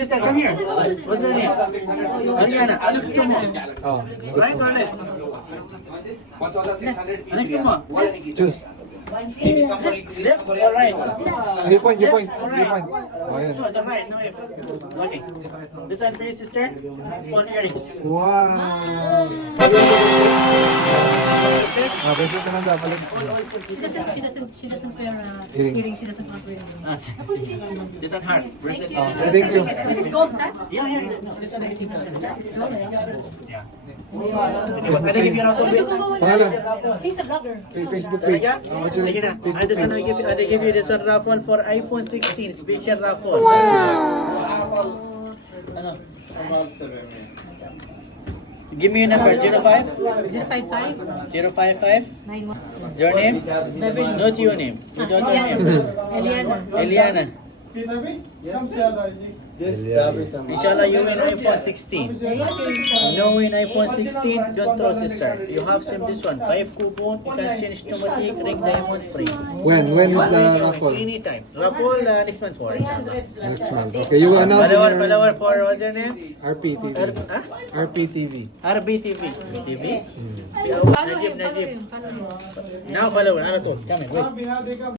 sister, come here. What's your name? Ariana. Ano gusto mo? Oh, Right or left? 1,600. Ano gusto mo? choose. Left or right? You point. Oh, yan. No, it's alright. No, if. Okay. This one for your sister. Phone earrings. Wow. Beso ka lang dapat. She doesn't wear Earring. earring. She doesn't wear earring. This one heart. Bracelet. Thank you. This is gold, sir? Yeah. No, this one I think yeah. Can I give you a raffle? Pangalan? He's a vlogger. Facebook page. Talaga? Oh, what's your Sige na. Facebook This one, page? I give you this one raffle for iPhone 16 special raffle. Ano? Give me your number. 05? 055 055? 91. Your name? Beverly. Not your name. Your daughter name. Eliana. Eliana. Inshallah, you win iPhone 16. No win iPhone 16, don't throw sister. You have same this one. 5 coupon, you can change automatic, ring diamond free. When is the raffle? Anytime. Raffle next month for Next month. Okay, you will announce in your Follower for what's your name? RPTV. Huh? RPTV. RBTV. TV? Follow Najib. him. Follow him. Now follow. Ano to? Come in, wait.